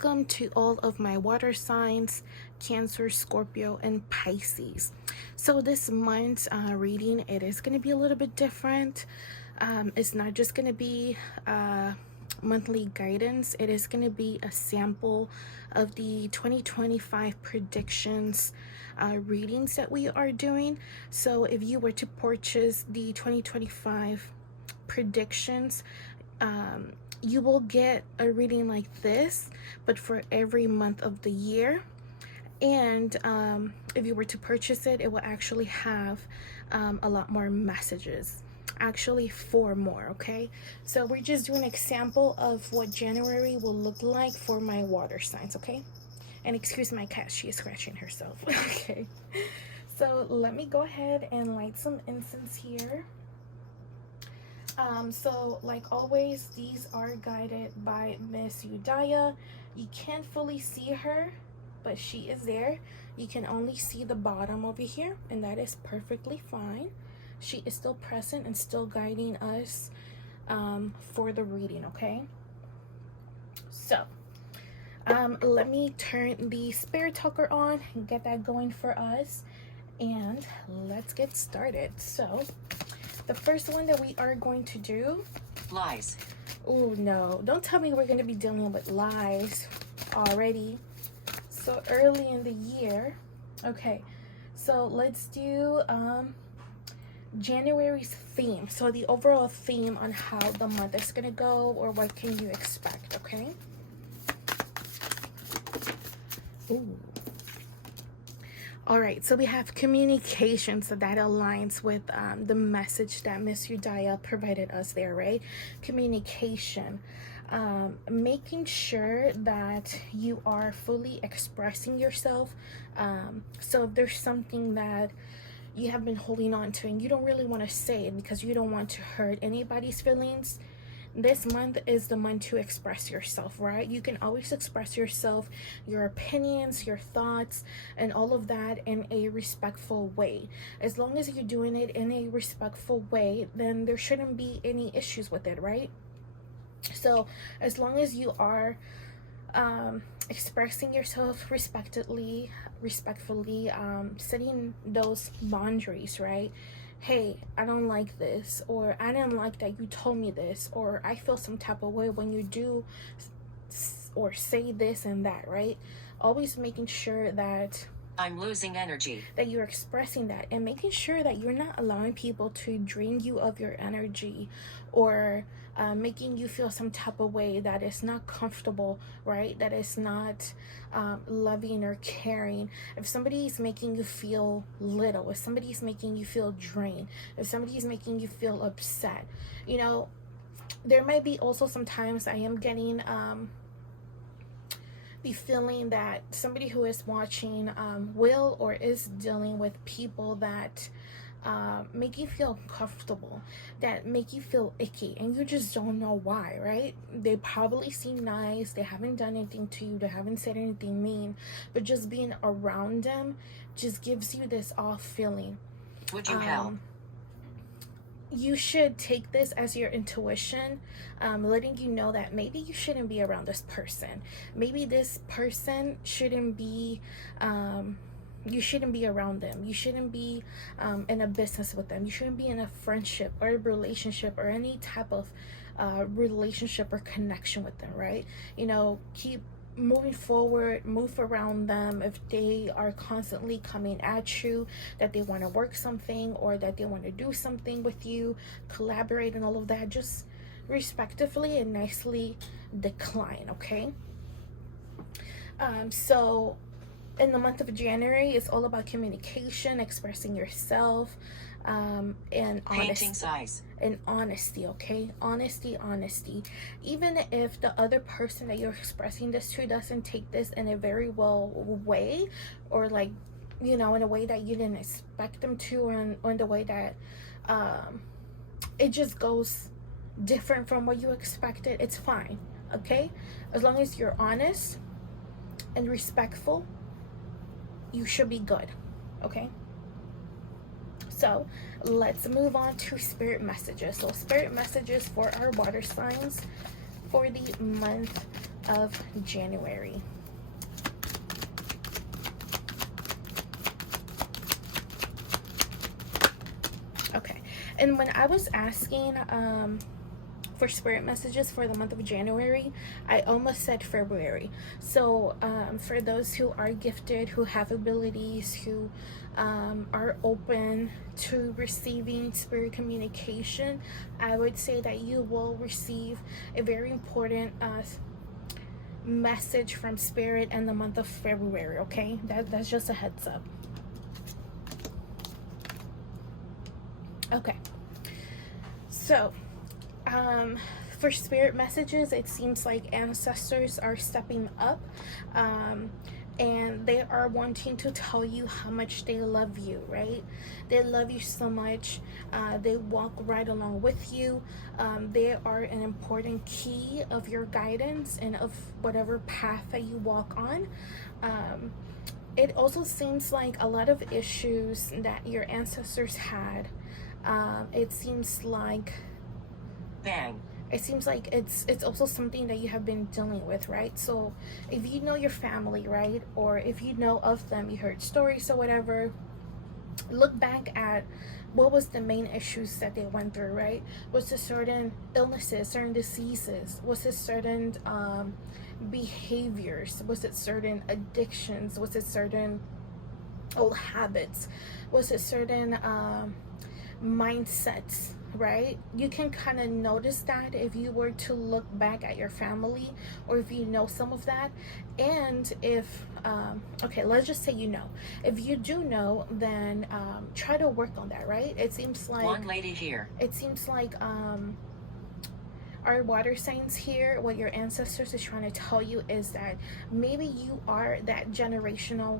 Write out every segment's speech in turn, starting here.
welcome to all of my water signs, Cancer, Scorpio, and Pisces. So this month's reading, it is going to be a little bit different. It's not just going to be monthly guidance. It is going to be a sample of the 2025 predictions readings that we are doing. So if you were to purchase the 2025 predictions, you will get a reading like this, but for every month of the year. And if you were to purchase it, it will actually have a lot more messages, actually 4 more. Okay, so we're just doing an example of what January will look like for my water signs. Okay, and excuse my cat, she is scratching herself. Okay, so let me go ahead and light some incense here. So like always, these are guided by Miss Yudhaya. You can't fully see her, but she is there. You can only see the bottom over here, and that is perfectly fine. She is still present and still guiding us for the reading. Okay, so let me turn the spirit talker on and get that going for us, and let's get started. So the first one that we are going to do, lies. Oh no, don't tell me we're going to be dealing with lies already so early in the year. Okay, so let's do January's theme. So the overall theme on how the month is going to go, or what can you expect. Okay. Ooh. All right, so we have communication, so that aligns with the message that Miss Yudhaya provided us there, right? Communication, making sure that you are fully expressing yourself. So if there's something that you have been holding on to and you don't really want to say it because you don't want to hurt anybody's feelings, this month is the month to express yourself, right? You can always express yourself, your opinions, your thoughts, and all of that in a respectful way. As long as you're doing it in a respectful way, then there shouldn't be any issues with it, right? So as long as you are expressing yourself respectfully, setting those boundaries, right? Hey, I don't like this, or I didn't like that you told me this, or I feel some type of way when you do or say this and that, right? Always making sure that I'm losing energy, that you're expressing that, and making sure that you're not allowing people to drain you of your energy, or making you feel some type of way that is not comfortable, right? That is not loving or caring. If somebody's making you feel little, if somebody's making you feel drained, if somebody's making you feel upset, you know, there might be also sometimes I am getting the feeling that somebody who is watching will or is dealing with people that make you feel uncomfortable, that make you feel icky, and you just don't know why, right? They probably seem nice, they haven't done anything to you, they haven't said anything mean, but just being around them just gives you this off feeling. Would you help? You should take this as your intuition, letting you know that maybe you shouldn't be around this person. Maybe this person shouldn't be, you shouldn't be around them. You shouldn't be in a business with them. You shouldn't be in a friendship or a relationship or any type of relationship or connection with them, right? You know, keep moving forward, move around them. If they are constantly coming at you that they want to work something or that they want to do something with you, collaborate and all of that, just respectfully and nicely decline. Okay, so in the month of January, it's all about communication, expressing yourself, and painting size and honesty. Okay, honesty. Even if the other person that you're expressing this to doesn't take this in a very well way, or like, you know, in a way that you didn't expect them to, or in the way that it just goes different from what you expected, it's fine. Okay, as long as you're honest and respectful, you should be good. Okay, so let's move on to spirit messages. So spirit messages for our water signs for the month of January. Okay, and when I was asking for spirit messages for the month of January, I almost said February. So for those who are gifted, who have abilities, who are open to receiving spirit communication, I would say that you will receive a very important message from spirit in the month of February. Okay, that's just a heads up. Okay, so for spirit messages, it seems like ancestors are stepping up, and they are wanting to tell you how much they love you, right? They love you so much. They walk right along with you. They are an important key of your guidance and of whatever path that you walk on. It also seems like a lot of issues that your ancestors had, it seems like Bang. It seems like it's also something that you have been dealing with, right? So if you know your family, right, or if you know of them, you heard stories or whatever, look back at what was the main issues that they went through, right? Was it certain illnesses, certain diseases? Was it certain behaviors? Was it certain addictions? Was it certain old habits? Was it certain mindsets, right? You can kind of notice that if you were to look back at your family, or if you know some of that. And if okay, let's just say you know. If you do know, then try to work on that, right? It seems like one lady here. It seems like our water signs here, what your ancestors is trying to tell you is that maybe you are that generational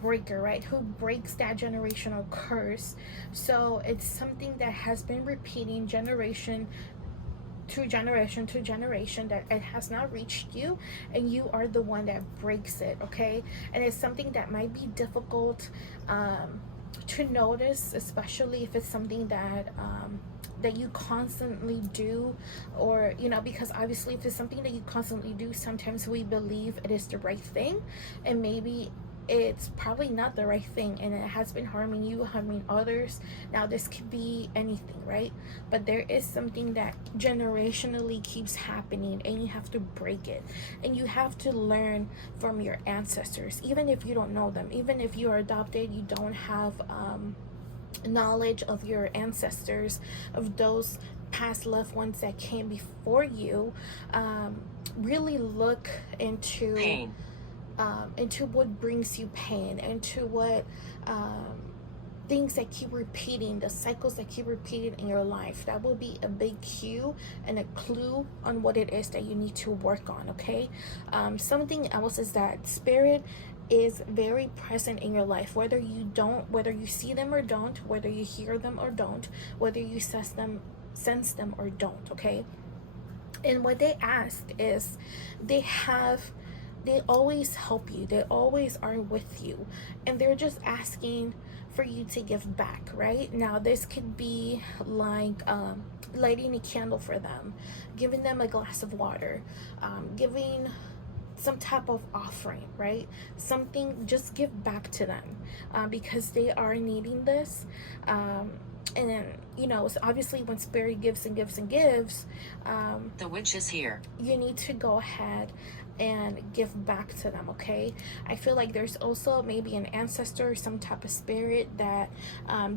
breaker, right? Who breaks that generational curse. So it's something that has been repeating generation to generation to generation, that it has not reached you, and you are the one that breaks it. Okay, and it's something that might be difficult to notice, especially if it's something that that you constantly do, or because obviously if it's something that you constantly do, sometimes we believe it is the right thing, and maybe it's probably not the right thing, and it has been harming you, harming others. Now this could be anything, right? But there is something that generationally keeps happening, and you have to break it, and you have to learn from your ancestors, even if you don't know them, even if you are adopted, you don't have knowledge of your ancestors, of those past loved ones that came before you. Really look into Pain. Into what brings you pain, into what things that keep repeating, the cycles that keep repeating in your life. That will be a big cue and a clue on what it is that you need to work on. Okay, something else is that spirit is very present in your life, whether you see them or don't, whether you hear them or don't, whether you sense them or don't. Okay, and what they ask is, they always help you, they always are with you, and they're just asking for you to give back. Right now, this could be like lighting a candle for them, giving them a glass of water, giving some type of offering, right? Something, just give back to them, because they are needing this. And then it's obviously when spirit gives and gives and gives, the witch is here. you need to go ahead and give back to them. Okay, I feel like there's also maybe an ancestor or some type of spirit that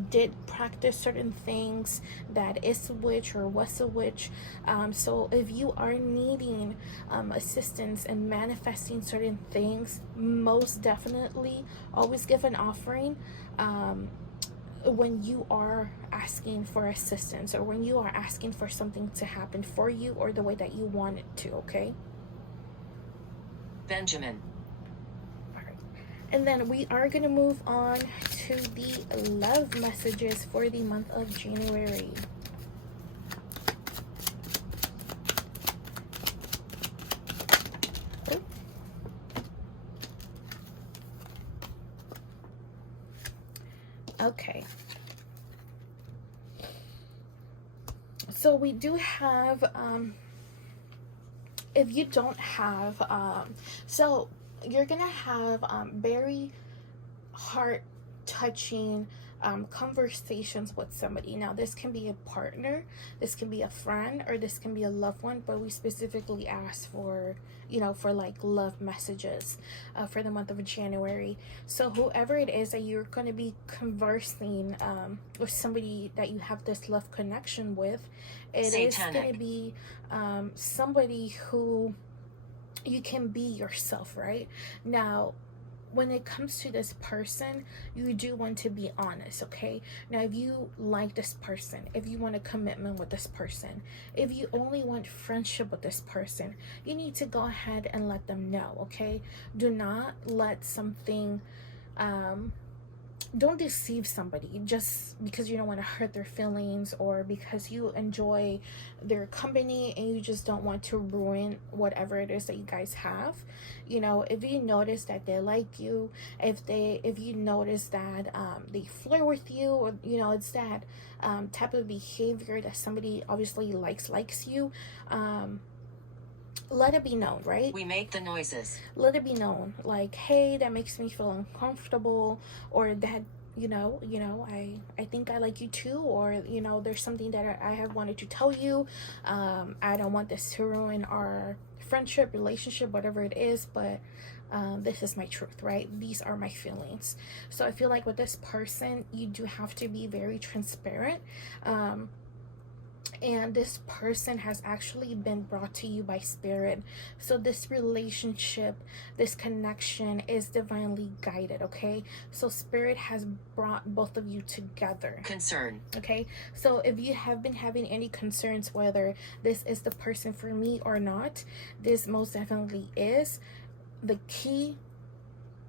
did practice certain things, that is a witch or was a witch. So if you are needing assistance in manifesting certain things, most definitely always give an offering when you are asking for assistance, or when you are asking for something to happen for you, or the way that you want it to. Okay, Benjamin. all right, and then we are going to move on to the love messages for the month of January. Okay, so we do have if you don't have so you're gonna have very heart touching conversations with somebody. Now this can be a partner, this can be a friend, or this can be a loved one, but we specifically ask for, you know, for like love messages for the month of January. So whoever it is that you're going to be conversing with, somebody that you have this love connection with, it is going to be somebody who you can be yourself, right? Now when it comes to this person, you do want to be honest, okay? Now, if you like this person, if you want a commitment with this person, if you only want friendship with this person, you need to go ahead and let them know, okay? Do not let something don't deceive somebody just because you don't want to hurt their feelings, or because you enjoy their company and you just don't want to ruin whatever it is that you guys have. You know, if you notice that they like you, if you notice that they flirt with you, or you know, it's that type of behavior that somebody obviously likes you, let it be known, right? We make the noises. Let it be known, like, hey, that makes me feel uncomfortable, or that, I think I like you too, or you know, there's something that I have wanted to tell you. I don't want this to ruin our friendship, relationship, whatever it is, but this is my truth, right? These are my feelings. So I feel like with this person, you do have to be very transparent. And this person has actually been brought to you by spirit. So this relationship, this connection is divinely guided, okay? So spirit has brought both of you together. Concern. Okay, so if you have been having any concerns whether this is the person for me or not, this most definitely is. The key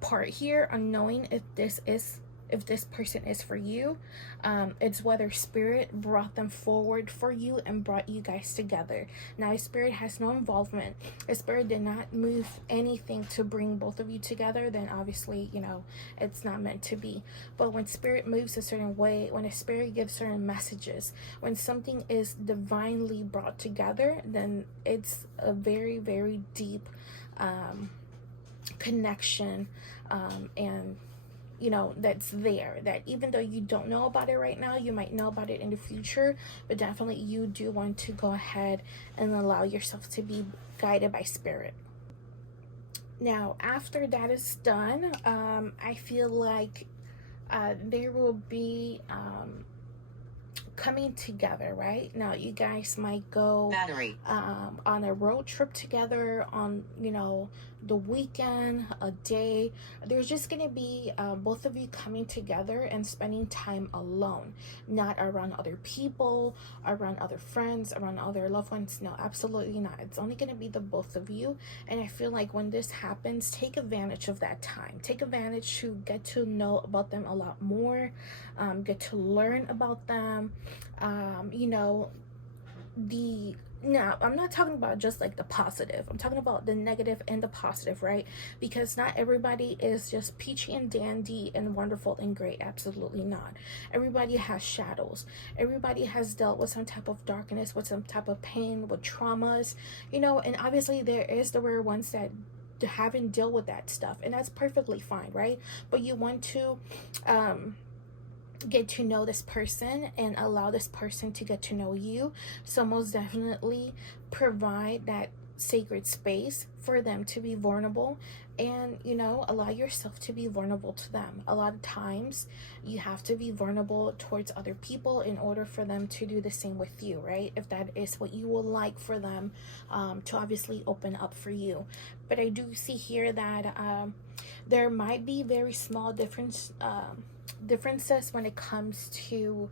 part here on knowing if this person is for you, it's whether spirit brought them forward for you and brought you guys together. Now if spirit has no involvement, if spirit did not move anything to bring both of you together, then obviously, you know, it's not meant to be. But when spirit moves a certain way, when a spirit gives certain messages, when something is divinely brought together, then it's a very, very deep connection, and you know, that's there, that even though you don't know about it right now, you might know about it in the future, but definitely you do want to go ahead and allow yourself to be guided by spirit. Now after that is done, I feel like there will be coming together, right? Now you guys might go on a road trip together, on, you know, the weekend, a day. There's just gonna be both of you coming together and spending time alone, not around other people, around other friends, around other loved ones. No, absolutely not. It's only gonna be the both of you. And I feel like when this happens, take advantage of that time. Take advantage to get to know about them a lot more, get to learn about them. You know, now I'm not talking about just like the positive, I'm talking about the negative and the positive, right? Because not everybody is just peachy and dandy and wonderful and great. Absolutely not. Everybody has shadows. Everybody has dealt with some type of darkness, with some type of pain, with traumas, you know. And obviously there is the rare ones that haven't dealt with that stuff, and that's perfectly fine, right? But you want to get to know this person and allow this person to get to know you. So most definitely provide that sacred space for them to be vulnerable, and you know, allow yourself to be vulnerable to them. A lot of times you have to be vulnerable towards other people in order for them to do the same with you, right? If that is what you would like for them to obviously open up for you. But I do see here that there might be very small differences when it comes to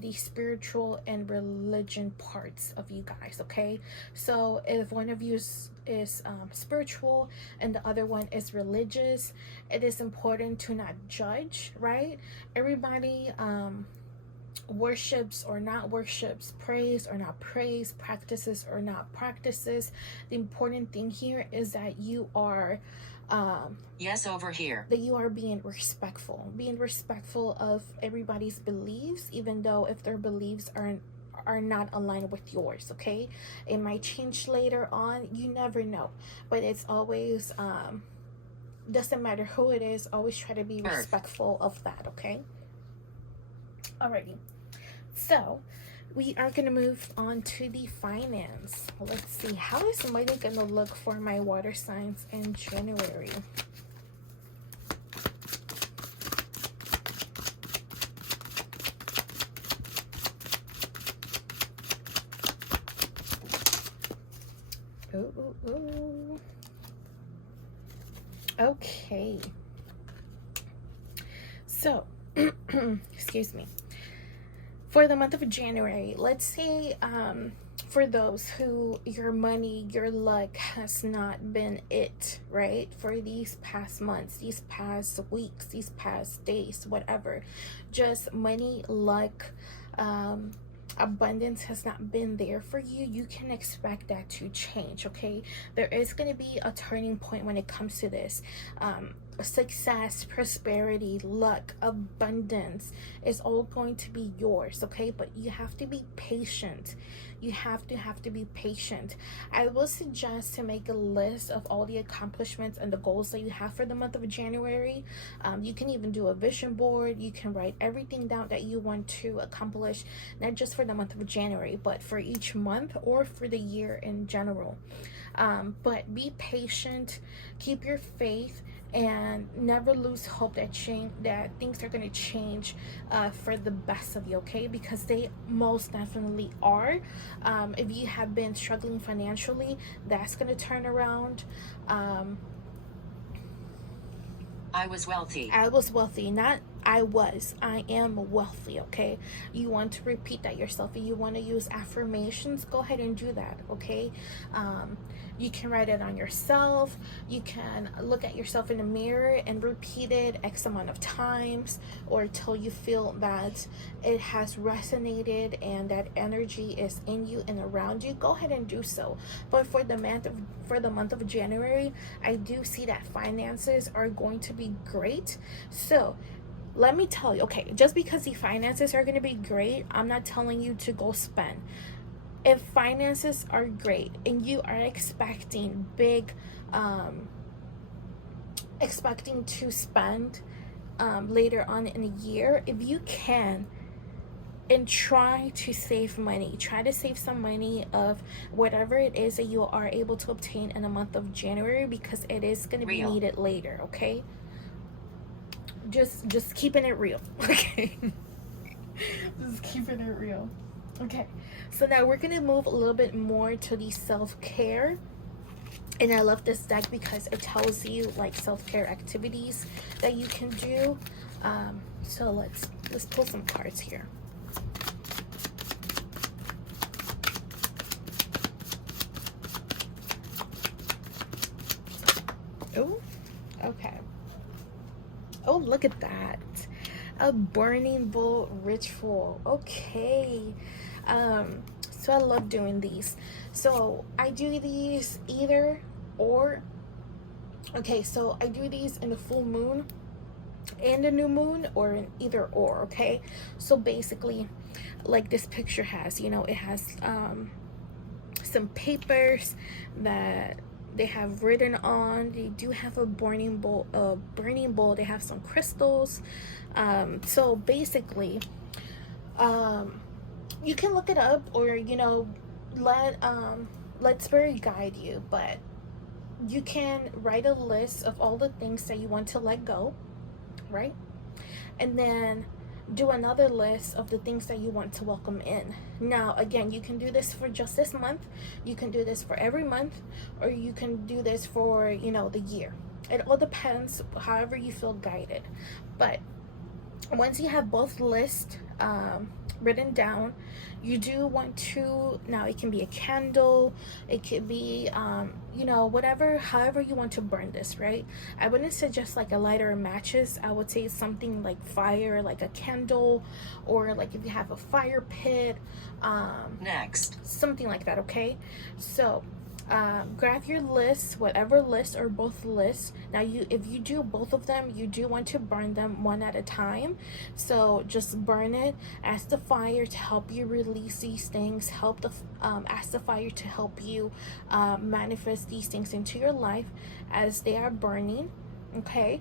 the spiritual and religion parts of you guys, okay? So if one of you is spiritual and the other one is religious, it is important to not judge, right? Everybody worships or not worships, praise or not praise, practices or not practices. The important thing here is that you are yes, over here, that you are being respectful of everybody's beliefs, even though if their beliefs are not aligned with yours, okay? It might change later on, you never know, but it's always doesn't matter who it is, always try to be respectful of that, okay? Alrighty, so we are going to move on to the finance. Let's see, how is money going to look for my water signs in January? Ooh. Okay. So, excuse me. For the month of January, let's say for those who your money, your luck has not been it, right? For these past months, these past weeks, these past days, whatever. Just money, luck, abundance has not been there for you. You can expect that to change, okay? There is going to be a turning point when it comes to this. Success, prosperity, luck, abundance is all going to be yours, okay? But you have to be patient. You have to be patient. I will suggest to make a list of all the accomplishments and the goals that you have for the month of January. You can even do a vision board. You can write everything down that you want to accomplish, not just for the month of January, but for each month or for the year in general. But be patient, keep your faith, and never lose hope that things are going to change for the best of you, okay? Because they most definitely are. If you have been struggling financially, that's going to turn around. I was wealthy. Not I am wealthy, okay? You want to repeat that yourself. If you want to use affirmations, go ahead and do that, okay? You can write it on yourself. You can look at yourself in the mirror and repeat it X amount of times, or till you feel that it has resonated and that energy is in you and around you. Go ahead and do so. But for the month of January, I do see that finances are going to be great. So let me tell you, okay, just because the finances are going to be great, I'm not telling you to go spend. If finances are great and you are expecting to spend later on in the year, if you can, and try to save money. Try to save some money of whatever it is that you are able to obtain in the month of January, because it is going to be needed later, okay? Just keeping it real, okay? Just keeping it real. Okay, so now we're gonna move a little bit more to the self-care, and I love this deck because it tells you like self-care activities that you can do. So let's pull some cards here. Oh, okay. Oh, look at that. A burning bowl ritual. Okay. So I love doing these. So I do these either or. Okay, so I do these in the full moon and the new moon, or in either or, okay? So basically, like this picture has, it has some papers that they have written on. They do have a burning bowl. They have some crystals. So basically, you can look it up, or let spirit guide you. But you can write a list of all the things that you want to let go, right? And then do another list of the things that you want to welcome in. Now, again, you can do this for just this month. You can do this for every month, or you can do this for, the year. It all depends, however you feel guided. But once you have both lists written down, you do want to, now it can be a candle, it could be whatever, however you want to burn this, right? I wouldn't suggest like a lighter or matches. I would say something like fire, like a candle, or like if you have a fire pit, next, something like that, okay? So Grab your list, whatever list or both lists. Now, if you do both of them, you do want to burn them one at a time. So just burn it, ask the fire to help you release these things, ask the fire to help you manifest these things into your life as they are burning. Okay,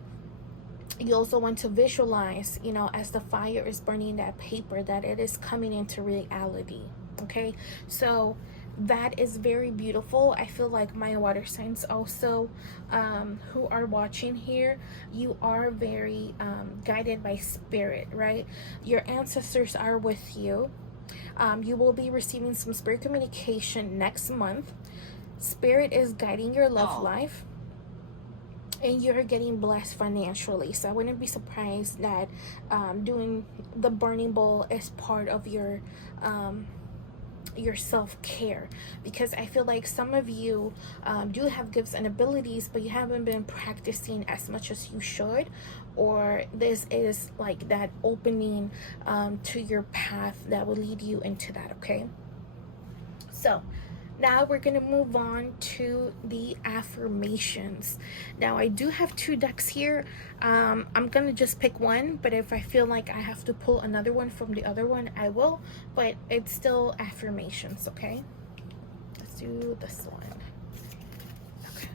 you also want to visualize, as the fire is burning that paper, that it is coming into reality. Okay, so that is very beautiful. I feel like my water signs also, who are watching here, you are very guided by spirit, right? Your ancestors are with you. You will be receiving some spirit communication next month. Spirit is guiding your love life, and you're getting blessed financially. So I wouldn't be surprised that doing the burning bowl is part of your self-care, because I feel like some of you do have gifts and abilities, but you haven't been practicing as much as you should, or this is like that opening to your path that will lead you into that. Okay, so now we're going to move on to the affirmations. Now I do have two decks here. I'm going to just pick one, but if I feel like I have to pull another one from the other one, I will. But it's still affirmations, okay? Let's do this one. Okay.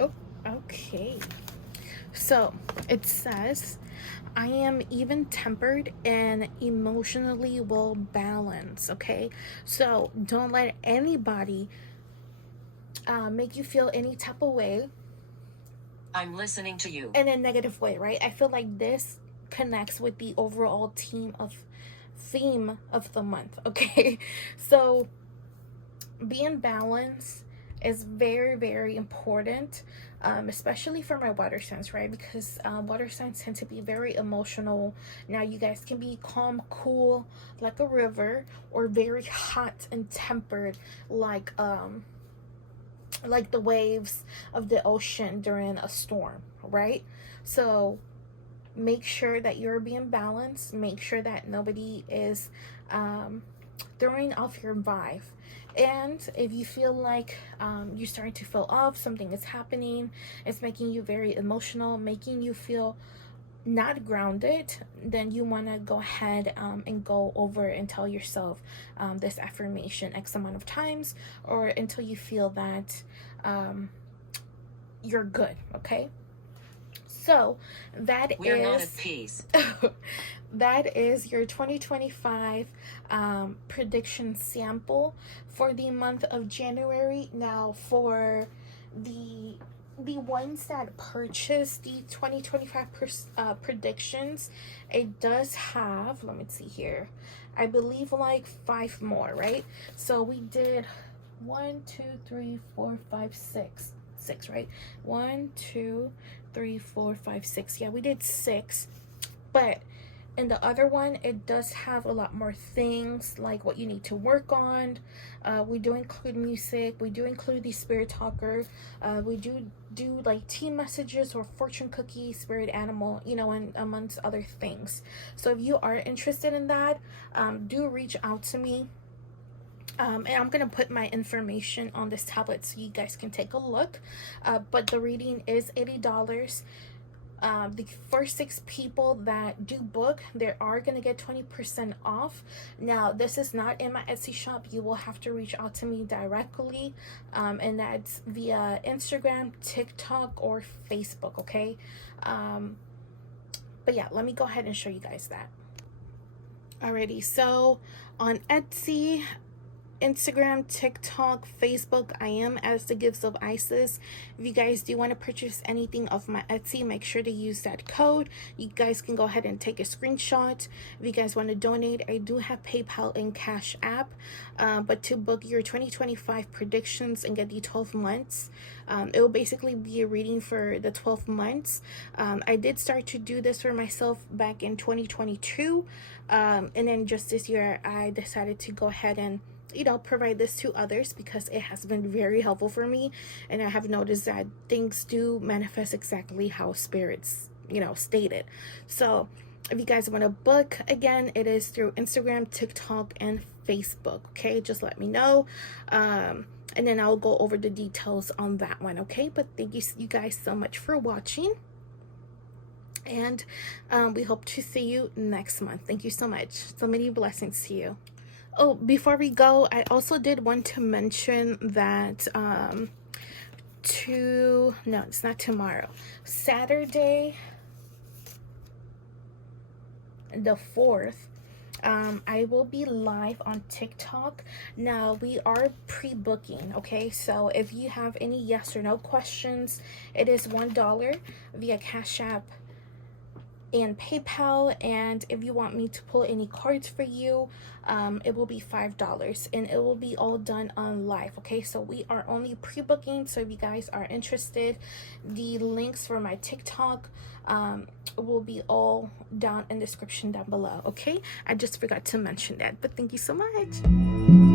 Oh, okay. So it says, I am even tempered and emotionally well balanced. Okay, so don't let anybody make you feel any type of way. I'm listening to you. In a negative way, right? I feel like this connects with the overall theme of the month. Okay, so being balanced is very, very important, especially for my water signs, right? Because water signs tend to be very emotional. Now you guys can be calm, cool like a river, or very hot and tempered like the waves of the ocean during a storm, right? So make sure that you're being balanced. Make sure that nobody is throwing off your vibe. And if you feel like you're starting to feel off, something is happening, it's making you very emotional, making you feel not grounded, then you want to go ahead and go over and tell yourself this affirmation X amount of times, or until you feel that you're good. Okay, so We're not at peace. That is your 2025 prediction sample for the month of January. Now for the ones that purchased the 2025 predictions, it does have, let me see here, I believe like 5 more, right? So we did 1 2 3 4 5 6, right? 1 2 3 4 5 6. Yeah, we did 6. But in the other one, it does have a lot more things like what you need to work on. We do include music, we do include the spirit talker, we do like team messages or fortune cookie, spirit animal, and amongst other things. So if you are interested in that, do reach out to me. And I'm gonna put my information on this tablet so you guys can take a look. But the reading is $80. The first 6 people that do book, they are gonna get 20% off. Now this is not in my Etsy shop. You will have to reach out to me directly, and that's via Instagram, TikTok, or Facebook. Okay, but yeah, let me go ahead and show you guys that. Alrighty, so on Etsy, Instagram, TikTok, Facebook, I am as the Gifts of Isis. If you guys do want to purchase anything off my Etsy, make sure to use that code. You guys can go ahead and take a screenshot. If you guys want to donate, I do have PayPal and Cash App. But to book your 2025 predictions and get the 12 months, it will basically be a reading for the 12 months. I did start to do this for myself back in 2022. And then just this year, I decided to go ahead and provide this to others, because it has been very helpful for me, and I have noticed that things do manifest exactly how spirits stated. So if you guys want to book, again, it is through Instagram, TikTok, and Facebook. Okay, just let me know, and then I'll go over the details on that one. Okay, but thank you guys so much for watching, and we hope to see you next month. Thank you so much. So many blessings to you. Oh, before we go, I also did want to mention that no, it's not tomorrow, Saturday the 4th, I will be live on TikTok. Now, we are pre-booking, okay? So if you have any yes or no questions, it is $1 via Cash App and PayPal, and if you want me to pull any cards for you, it will be $5, and it will be all done on live. Okay, so we are only pre-booking, so if you guys are interested, the links for my TikTok will be all down in the description down below. Okay, I just forgot to mention that, but thank you so much.